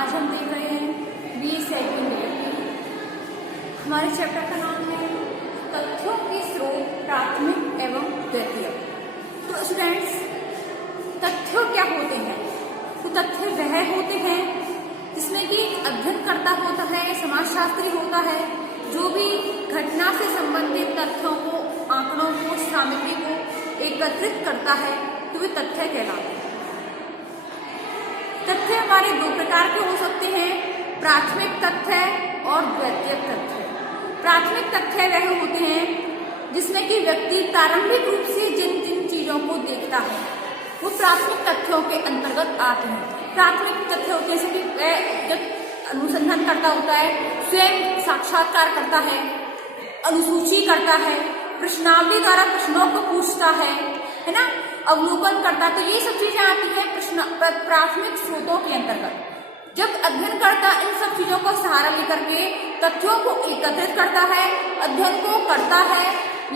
आज हम देख रहे हैं बी सेकेंड। हमारे चैप्टर का नाम है तथ्यों के स्रोत प्राथमिक एवं द्वितीयक। तो स्टूडेंट्स, तथ्य क्या होते हैं? तो तथ्य वह होते हैं जिसमें कि अध्ययनकर्ता होता है, समाजशास्त्री होता है, जो भी घटना से संबंधित तथ्यों को, आंकड़ों को, सामग्री को एकत्रित करता है तो वे तथ्य कहलाते हैं। तथ्य हमारे दो प्रकार के हो सकते हैं, प्राथमिक तथ्य और द्वितीयक तथ्य। प्राथमिक तथ्य वह होते हैं जिसमें कि व्यक्ति प्रारंभिक रूप से जिन जिन चीजों को देखता है वो प्राथमिक तथ्यों के अंतर्गत आते हैं। प्राथमिक तथ्य होते हैं जैसे कि वह जब अनुसंधान करता होता है, स्वयं साक्षात्कार करता है, अनुसूची करता है, प्रश्नावली द्वारा प्रश्नों को पूछता है ना, अवलोकन करता, तो ये सब चीजें आती हैं प्राथमिक स्रोतों के अंतर्गत। जब अध्ययन करता इन सब चीजों को सहारा लेकर के तथ्यों को एकत्रित करता है, अध्ययन को करता है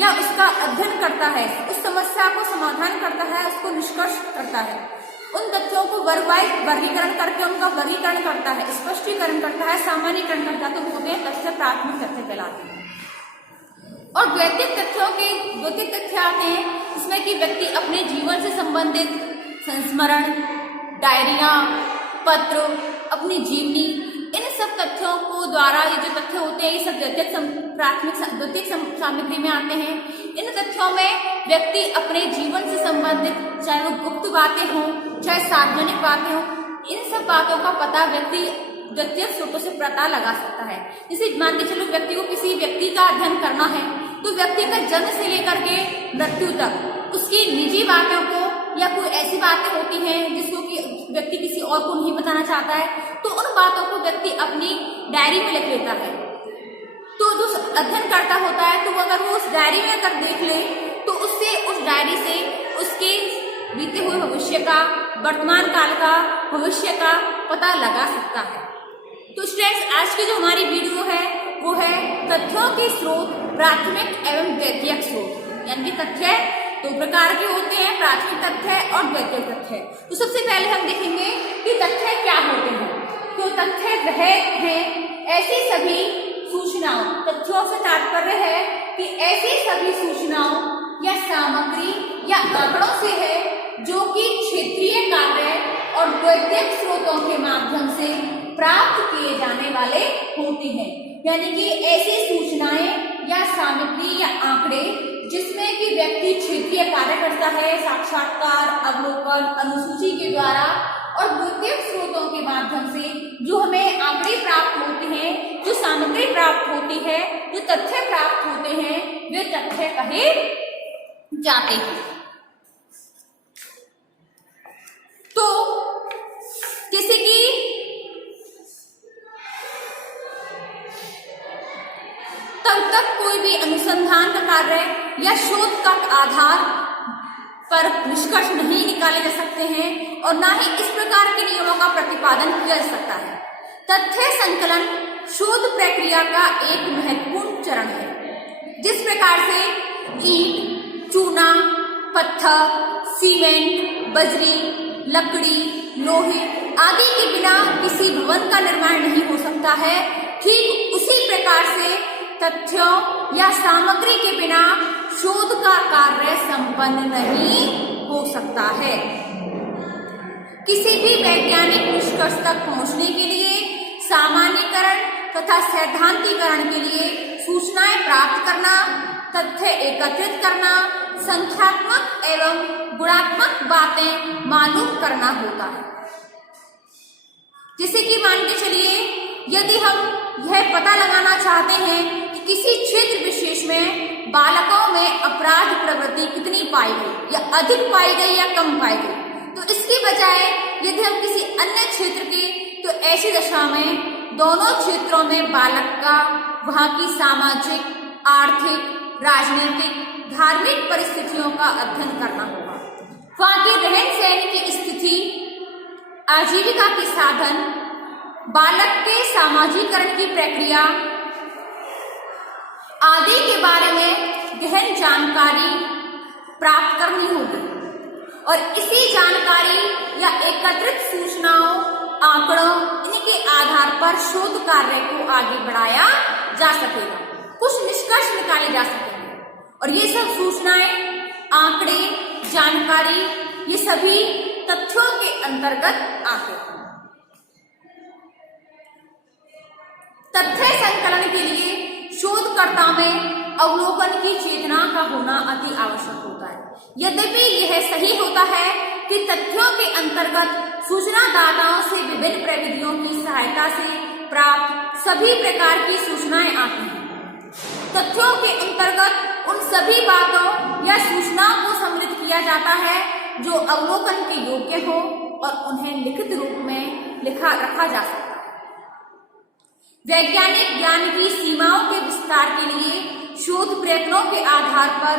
या उसका अध्ययन करता है, उस समस्या को समाधान करता है, उसको निष्कर्ष करता है, उन तथ्यों को वर्गीकरण करके उनका वर्गीकरण करता है, स्पष्टीकरण करता है, सामान्यीकरण करता है, तो वो तथ्य प्राथमिक तथ्य कहलाते हैं। और द्वितीयक तथ्य आते हैं इसमें कि व्यक्ति अपने जीवन से संबंधित संस्मरण, डायरिया, पत्र, अपनी जीवनी, इन सब तथ्यों को द्वारा ये जो तथ्य होते हैं ये सब द्वितीयक सामग्री में आते हैं। इन तथ्यों में व्यक्ति अपने जीवन से संबंधित, चाहे वो गुप्त बातें हों चाहे सार्वजनिक बातें हों, इन सब बातों का पता व्यक्ति द्वितीयक स्रोतों से पता लगा सकता है। जैसे मान के चलो व्यक्ति को किसी व्यक्ति का अध्ययन करना है तो व्यक्ति का जन्म से लेकर के मृत्यु तक उसकी निजी बातों को या कोई ऐसी बातें होती हैं जिसको कि व्यक्ति किसी और को नहीं बताना चाहता है, तो उन बातों को व्यक्ति अपनी डायरी में लिख लेता है। तो जो अध्ययन करता होता है तो अगर वो उस डायरी में अगर देख ले तो उससे उस डायरी से उसके बीते हुए भविष्य का, वर्तमान काल का, भविष्य का पता लगा सकता है। तो स्टूडेंट्स, आज की जो हमारी वीडियो है वो है तथ्यों के स्रोत प्राथमिक एवं द्वितीयक स्रोत। यानी तथ्य दो प्रकार के होते हैं, प्राथमिक तथ्य और द्वितीयक तथ्य। तो सबसे पहले हम देखेंगे कि तथ्य क्या होते हैं। तो तथ्य वह हैं ऐसी सभी सूचनाओं, तथ्यों से तात्पर्य है कि ऐसी सभी सूचनाओं या सामग्री या आंकड़ों से है जो कि क्षेत्रीय कार्य और द्वितीयक स्रोतों के माध्यम से प्राप्त किए जाने वाले होते हैं। यानी कि ऐसी सूचनाएं या सामग्री या आंकड़े जिसमें कि व्यक्ति क्षेत्रीय कार्य करता है, साक्षात्कार, अवलोकन, अनुसूची के द्वारा और द्वितीयक स्रोतों के माध्यम से जो हमें आंकड़े प्राप्त होते हैं, जो सामग्री प्राप्त होती है, जो तथ्य प्राप्त होते हैं, वे तथ्य कहे जाते हैं। तो जैसे कि तब तक कोई भी अनुसंधान का कार्य या शोध का आधार पर निष्कर्ष नहीं निकाले जा सकते हैं और ना ही इस प्रकार के नियमों का प्रतिपादन किया जा सकता है। तथ्य संकलन शोध प्रक्रिया का एक महत्वपूर्ण चरण है। जिस प्रकार से ईंट, चूना, पत्थर, सीमेंट, बजरी, लकड़ी, लोहे आदि के बिना किसी भवन का निर्माण नहीं हो सकता है, ठीक उसी प्रकार से तथ्यों या सामग्री के बिना शोध का कार्य संपन्न नहीं हो सकता है। किसी भी वैज्ञानिक निष्कर्ष तक पहुंचने के लिए सामान्यीकरण तथा सैद्धांतिकरण के लिए सूचनाएं प्राप्त करना, तथ्य एकत्रित करना, संख्यात्मक एवं गुणात्मक बातें मालूम करना होता है। जैसे कि मान के चलिए यदि हम यह पता लगाना चाहते हैं कि किसी क्षेत्र विशेष में बालकों में अपराध प्रवृत्ति कितनी पाई गई या अधिक पाई गई या कम पाई गई, तो इसकी बजाय यदि हम किसी अन्य क्षेत्र के, तो ऐसी दशा में दोनों क्षेत्रों में बालक का, वहां की सामाजिक, आर्थिक, राजनीतिक, धार्मिक परिस्थितियों का अध्ययन करना होगा। वहां की रहन सहन की स्थिति, आजीविका के साधन, बालक के सामाजिकरण की प्रक्रिया आदि के बारे में गहन जानकारी प्राप्त करनी होगी और इसी जानकारी या एकत्रित सूचनाओं आंकड़ों इनके आधार पर शोध कार्य को आगे बढ़ाया जा सकेगा, कुछ निष्कर्ष निकाले जा सकेंगे। और ये सब सूचनाएं, आंकड़े, जानकारी, ये सभी तथ्यों के अंतर्गत आते हैं। तथ्य संकलन के लिए शोधकर्ता में अवलोकन की चेतना का होना अति आवश्यक होता है। यद्यपि यह सही होता है कि तथ्यों के अंतर्गत सूचनादाताओं से विभिन्न प्रविधियों की सहायता से प्राप्त सभी प्रकार की सूचनाएं आती हैं। तथ्यों के अंतर्गत उन सभी बातों या सूचनाओं को सम्मिलित किया जाता है जो अवलोकन के योग्य हो और उन्हें लिखित रूप में रखा जा सकता है। वैज्ञानिक ज्ञान की सीमाओं के विस्तार के लिए शोध प्रयत्नों के आधार पर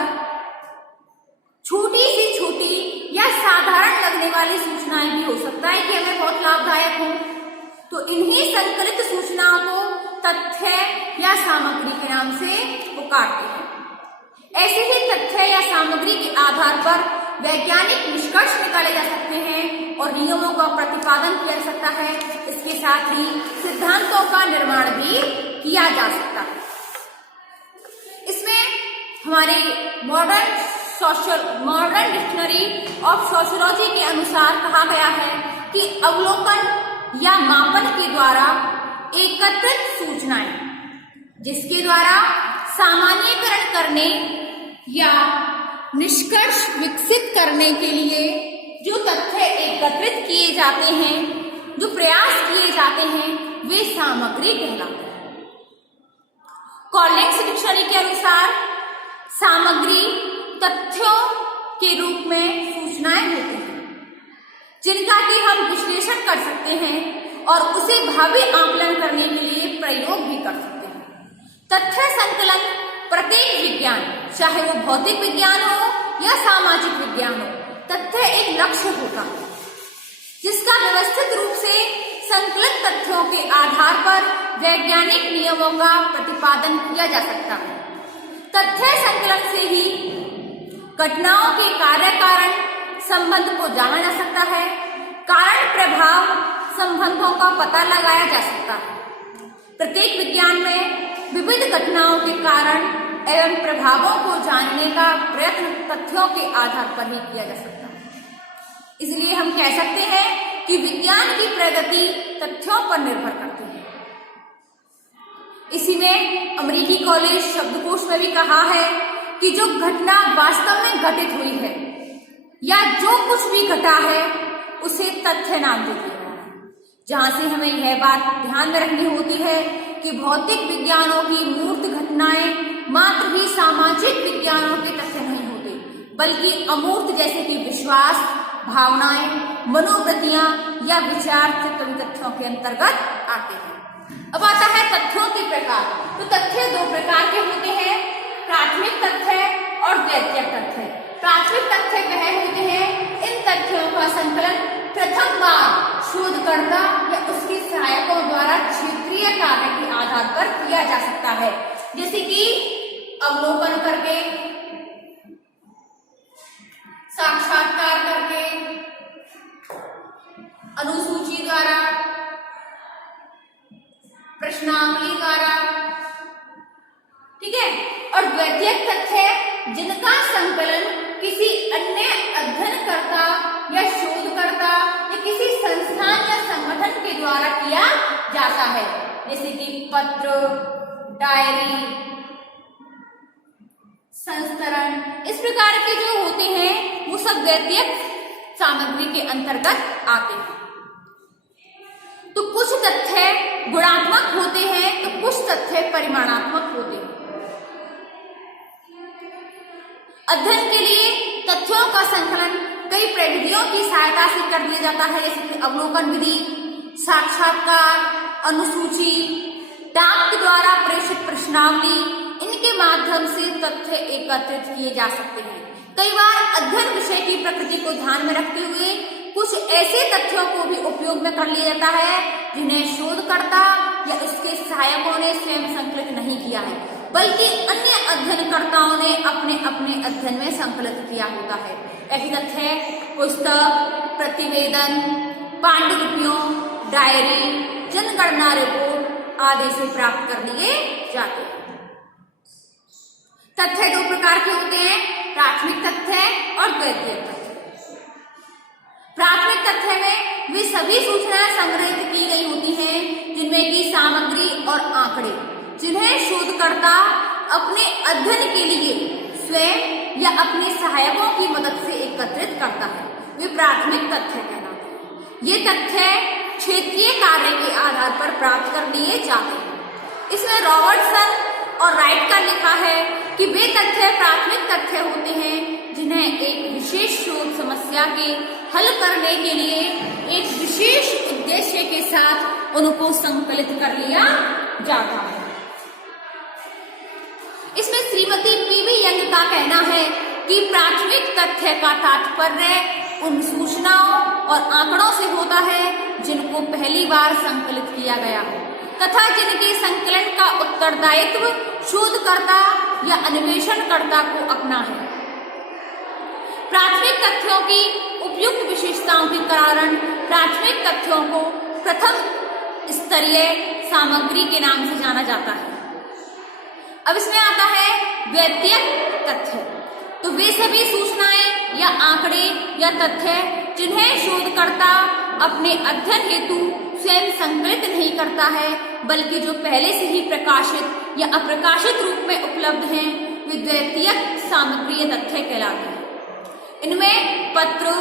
छोटी से छोटी या साधारण लगने वाली सूचनाएं भी हो सकता है कि हमें बहुत लाभदायक हो, तो इन्हीं संकलित सूचनाओं को तथ्य या सामग्री के नाम से पुकारते हैं। ऐसे ही तथ्य या सामग्री के आधार पर वैज्ञानिक निष्कर्ष निकाले जा सकते हैं और नियमों का प्रतिपादन किया जा सकता है। इसके साथ ही सिद्धांतों का निर्माण भी किया जा सकता है। इसमें हमारे मॉडर्न डिक्शनरी ऑफ सोशियोलॉजी के अनुसार कहा गया है कि अवलोकन या मापन के द्वारा एकत्रित सूचनाएं, जिसके द्वारा सामान्यीकरण करने या निष्कर्ष विकसित करने के लिए जो तथ्य एकत्रित किए जाते हैं, जो प्रयास किए जाते हैं, वे सामग्री कहलाते हैं। कॉलिंस डिक्शनरी के अनुसार सामग्री तथ्यों के रूप में सूचनाएं होती हैं जिनका कि हम विश्लेषण कर सकते हैं और उसे भावी आकलन करने के लिए प्रयोग भी कर सकते हैं। तथ्य संकलन प्रत्येक विज्ञान, चाहे वो भौतिक विज्ञान हो या सामाजिक विज्ञान हो, तथ्य एक लक्ष्य होता है जिसका व्यवस्थित रूप से संकलित तथ्यों के आधार पर वैज्ञानिक नियमों का प्रतिपादन किया जा सकता है। तथ्य संकलन से ही घटनाओं के कार्य कारण संबंध को जाना जा सकता है, कारण प्रभाव संबंधों का पता लगाया जा सकता है। प्रत्येक विज्ञान में विविध घटनाओं के कारण एवं प्रभावों को जानने का प्रयत्न तथ्यों के आधार पर ही किया जा सकता है। इसलिए हम कह सकते हैं कि विज्ञान की प्रगति तथ्यों पर निर्भर करती है। इसी में अमेरिकी कॉलेज शब्दकोश में भी कहा है कि जो घटना वास्तव में घटित हुई है या जो कुछ भी घटा है उसे तथ्य नाम दे दिया है। जहां से हमें यह बात ध्यान में रखनी होती है कि भौतिक विज्ञानों की मूर्त घटनाएं मात्र भी सामाजिक विज्ञानों के तथ्य नहीं होते, बल्कि अमूर्त जैसे कि विश्वास, भावनाएं, मनोवृत्तियां या विचार चिंतन तथ्यों के अंतर्गत आते हैं। अब आता है तथ्यों के प्रकार। तो तथ्य दो प्रकार के होते हैं, प्राथमिक तथ्य और द्वितीयक तथ्य। प्राथमिक तथ्य वह होते हैं इन तथ्यों का संकलन प्रथम बार शोधकर्ता या उसके सहायकों द्वारा क्षेत्रीय कार्य के आधार पर किया जा सकता है, जैसे कि अवलोकन करके, साक्षात्कार करके, अनुसूची द्वारा, प्रश्नावली द्वारा, ठीक है। और द्वितीयक तथ्य जिनका संकलन किसी अन्य अध्ययनकर्ता या शोधकर्ता या किसी संस्थान या संगठन के द्वारा किया जाता है, जैसे कि पत्र, डायरी, संस्करण, इस प्रकार के जो होते हैं वो सब द्वितीयक सामग्री के अंतर्गत आते हैं। तो कुछ तथ्य गुणात्मक होते हैं तो कुछ तथ्य परिमाणात्मक होते हैं। अध्ययन के लिए तथ्यों का संकलन कई प्रविधियों की सहायता से कर दिया जाता है, जैसे कि अवलोकन विधि, साक्षात्कार, अनुसूची, डाक के द्वारा प्रेषित प्रश्नावली, इनके माध्यम से तथ्य एकत्रित किए जा सकते हैं। कई बार अध्ययन विषय की प्रकृति को ध्यान में रखते हुए कुछ ऐसे तथ्यों को भी उपयोग में कर लिया जाता है जिन्हें शोधकर्ता या उसके सहायकों ने स्वयं संकलित नहीं किया है, बल्कि अन्य अध्ययनकर्ताओं ने अपने अपने अध्ययन में संकलित किया होता है। ऐसे तथ्य पुस्तक, प्रतिवेदन, पांडुलिपियों, डायरी, जनगणना रिपोर्ट आदि से प्राप्त कर लिए जाते हैं। तथ्य दो प्रकार के होते हैं, प्राथमिक तथ्य और द्वितीयक तथ्य। प्राथमिक तथ्य में वे सभी सूचनाएं संग्रहित की गई होती हैं जिनमें की सामग्री और आंकड़े जिन्हें शोधकर्ता अपने अध्ययन के लिए स्वयं या अपने सहायकों की मदद से एकत्रित करता है, वे प्राथमिक तथ्य कहलाते हैं। ये तथ्य क्षेत्रीय कार्य के आधार पर प्राप्त कर लिए जाते हैं। इसमें रॉबर्टसन और राइट का लिखा है कि वे तथ्य प्राथमिक तथ्य होते हैं जिन्हें एक विशेष शोध समस्या के हल करने के लिए एक विशेष उद्देश्य के साथ उनको संकलित कर लिया जाता है। इसमें श्रीमती पीवी यंग का कहना है कि प्राथमिक तथ्य का तात्पर्य उन सूचनाओं और आंकड़ों से होता है जिनको पहली बार संकलित किया गया हो तथा जिनके संकलन का उत्तरदायित्व शोधकर्ता या अन्वेषणकर्ता को अपना है। प्राथमिक तथ्यों की उपयुक्त विशेषताओं के कारण प्राथमिक तथ्यों को प्रथम स्तरीय सामग्री के नाम से जाना जाता है। अब इसमें आता है द्वितीयक तथ्य। तो वे सभी सूचनाएं या आंकड़े या तथ्य जिन्हें शोधकर्ता अपने अध्ययन हेतु स्वयं संकलित नहीं करता है बल्कि जो पहले से ही प्रकाशित या अप्रकाशित रूप में उपलब्ध हैं, वे द्वितीयक सामग्री तथ्य कहलाते हैं। इनमें पत्र,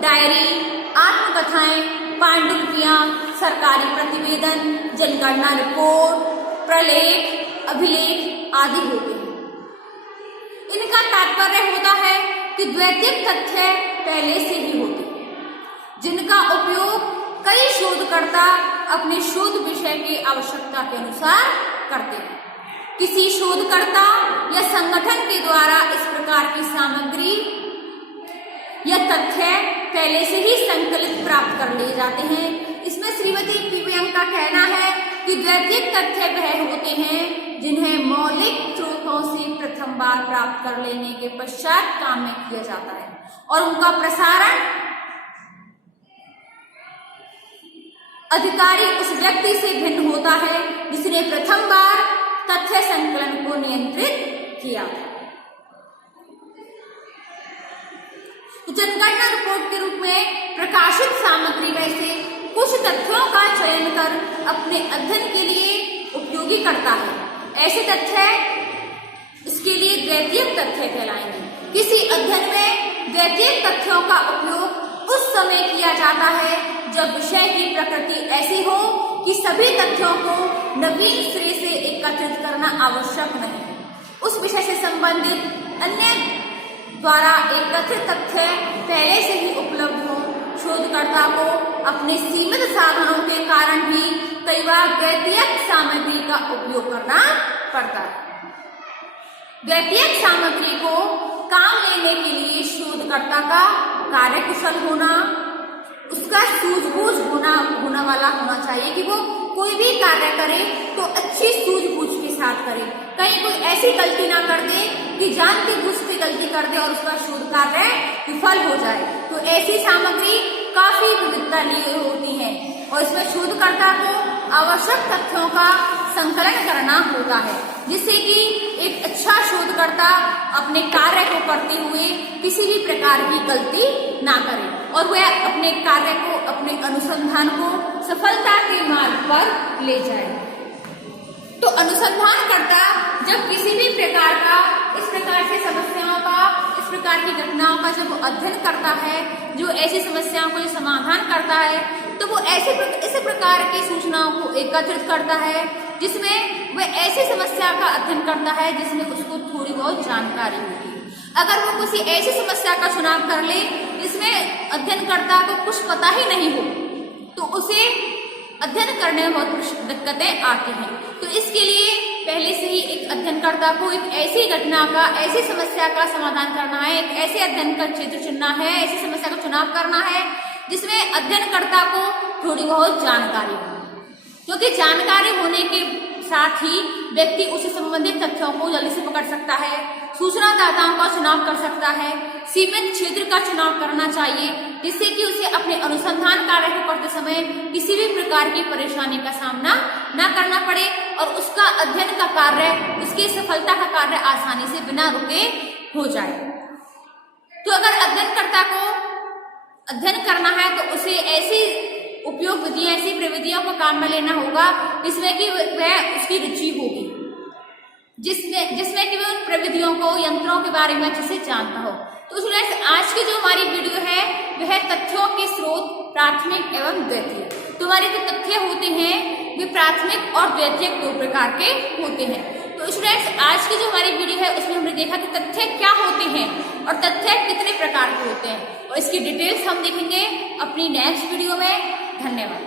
डायरी, आत्मकथाएं, पांडुलिपियां, सरकारी प्रतिवेदन, जनगणना रिपोर्ट, प्रलेख, अभिलेख आदि होते हैं। इनका तात्पर्य होता है कि द्वितीयक तथ्य पहले से ही होते हैं जिनका उपयोग कई शोधकर्ता अपने शोध विषय की आवश्यकता के अनुसार करते हैं। किसी शोधकर्ता या संगठन के द्वारा इस प्रकार की सामग्री या तथ्य पहले से ही संकलित प्राप्त कर लिए जाते हैं। इसमें श्रीमती पीवी यंग का कहना है कि द्वितीयक तथ्य वह होते हैं जिन्हें मौलिक स्रोतों से प्रथम बार प्राप्त कर लेने के पश्चात काम में किया जाता है और उनका प्रसारण अधिकारी उस व्यक्ति से भिन्न होता है जिसने प्रथम बार तथ्य संकलन को नियंत्रित किया। जनगणना रिपोर्ट के रूप में प्रकाशित सामग्री में से कुछ तथ्यों का चयन कर अपने अध्ययन के लिए उपयोगी करता है। ऐसे तथ्य इसके लिए द्वितीयक तथ्य कहलाएंगे। किसी अध्ययन में द्वितीयक तथ्यों का उपयोग उस समय किया जाता है जब विषय की प्रकृति ऐसी हो कि सभी तथ्यों को नवीन सिरे से एकत्रित करना आवश्यक नहीं है। उस विषय से संबंधित अन्य द्वारा एकत्रित तथ्य पहले से ही उपलब्ध हो। शोधकर्ता को अपने सीमित साधनों के कारण भी कई बार द्वितीयक सामग्री का उपयोग करना पड़ता है। द्वितीयक सामग्री को काम लेने के लिए शोधकर्ता का कार्यकुशल होना, उसका सूझबूझ होना वाला होना चाहिए कि वो कोई भी कार्य करे तो अच्छी सूझबूझ के साथ करे, कहीं कोई ऐसी गलती ना कर दे कि जानते बूझते गलती कर दे और उसका शोध कार्य विफल हो जाए। तो ऐसी सामग्री काफी विविधता लिए होती है और इसमें शोधकर्ता को आवश्यक तथ्यों का संकलन करना होता है जिससे कि एक अच्छा शोधकर्ता अपने कार्य को करते हुए किसी भी प्रकार की गलती ना करे और वह अपने कार्य को, अपने अनुसंधान को सफलता के मार्ग पर ले जाए। तो अनुसंधानकर्ता जब किसी भी प्रकार का इस प्रकार से समस्याओं का, इस प्रकार की घटनाओं का जब अध्ययन करता है, जो ऐसी समस्याओं को समाधान करता है, तो वो इस प्रकार की सूचनाओं को एकत्रित करता है जिसमें वह ऐसी समस्या का अध्ययन करता है जिसमें उसको थोड़ी बहुत जानकारी होगी। अगर वो किसी ऐसी समस्या का चुनाव कर ले जिसमें अध्ययनकर्ता को कुछ पता ही नहीं हो तो उसे अध्ययन करने में बहुत दिक्कतें आती हैं। तो इसके लिए पहले से ही एक अध्ययनकर्ता को एक ऐसी घटना का, ऐसी समस्या का समाधान करना है, एक ऐसे अध्ययन का क्षेत्र चुनना है, ऐसी समस्या का चुनाव करना है जिसमें अध्ययनकर्ता को थोड़ी बहुत जानकारी हो, क्योंकि जानकारी होने के साथ ही व्यक्ति उससे संबंधित तथ्यों को जल्दी से पकड़ सकता है, सूचनादाताओं का चुनाव कर सकता है, सीमित क्षेत्र का चुनाव करना चाहिए जिससे कि उसे अपने अनुसंधान कार्य को करते समय किसी भी प्रकार की परेशानी का सामना न करना पड़े और उसका अध्ययन का कार्य, उसकी सफलता का कार्य आसानी से बिना रुके हो जाए। तो अगर अध्ययनकर्ता को अध्ययन करना है तो उसे ऐसी उपयोग विधियां, ऐसी प्रविधियों को काम में लेना होगा जिसमें कि वह उसकी रुचि होगी, जिसमें कि वह उन प्रविधियों को, यंत्रों के बारे में अच्छे से जानता हो। तो स्टूडेंट्स, आज की जो हमारी वीडियो है वह तथ्यों के स्रोत प्राथमिक एवं द्वितीय। तो हमारे जो तथ्य होते हैं वे प्राथमिक और द्वितीयक दो प्रकार के होते हैं। तो स्टूडेंट्स, आज की जो हमारी वीडियो है उसमें हमने देखा कि तथ्य क्या होते हैं और तथ्य कितने प्रकार के होते हैं, और इसकी डिटेल्स हम देखेंगे अपनी नेक्स्ट वीडियो में। धन्यवाद।